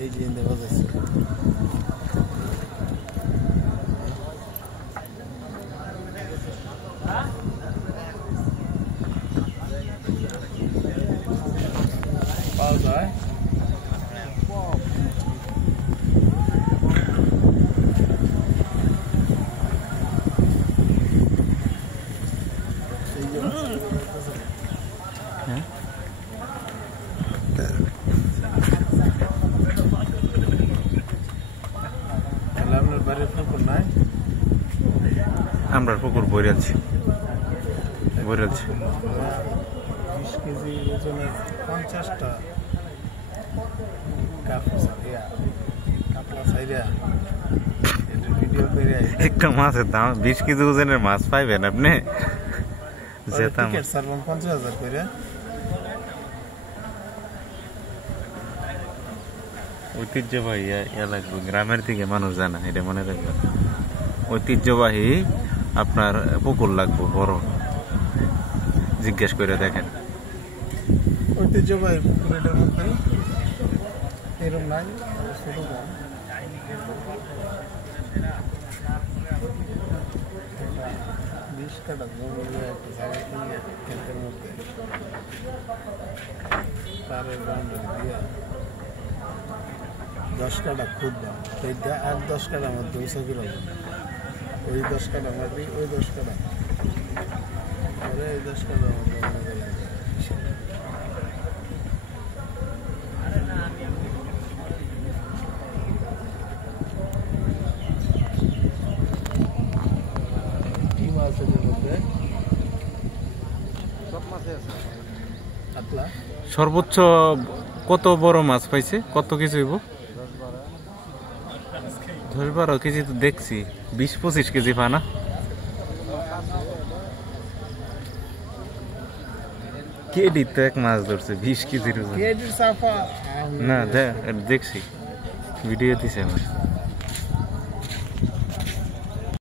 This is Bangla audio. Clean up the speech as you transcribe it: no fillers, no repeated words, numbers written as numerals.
এই যে ইন্দে বাজাইছে পাওয়া যায় হ্যাঁ আমরা পুকুর বইরাছি 20 কেজি ওজনের 50টা একটা মাছের দাম 20 কেজি ওজনের মাছ পাইবেন আপনি যেতাম 50,000 করে ঐতিহ্যবাহী লাগবে গ্রামের দিকে মানুষ জানা এটা মনে রাখবেন ঐতিহ্যবাহী আপনার পুকুর লাগবে বড় জিজ্ঞেস করে দেখেন ঐতিহ্যবাহী পুকুরের মধ্যে এরকম নাই ছোট দাম 20 কাটা জমি একটা জায়গা কিনে ক্ষেতের মধ্যে তারের বাউন্ডারি দিয়ে 10 কাটা খুদ দাম এইটা আর 10 কাটার মধ্যে উঁচা করে ওই 10 কাটা মাটি ওই 10 কাটা পরে ওই 10 কাটার মধ্যে কি মাছ আছে মধ্যে সব মাছ আছে কাতলা সর্বোচ্চ কত বড় মাছ পাইছে কত কেজি হইব 10-12 কেজি তো দেখছি 20-25 কেজি পানা কেডি তো এক মাছ ধরছে 20 কেজির ওজন না দেখছি ভিডিও দিছে আমার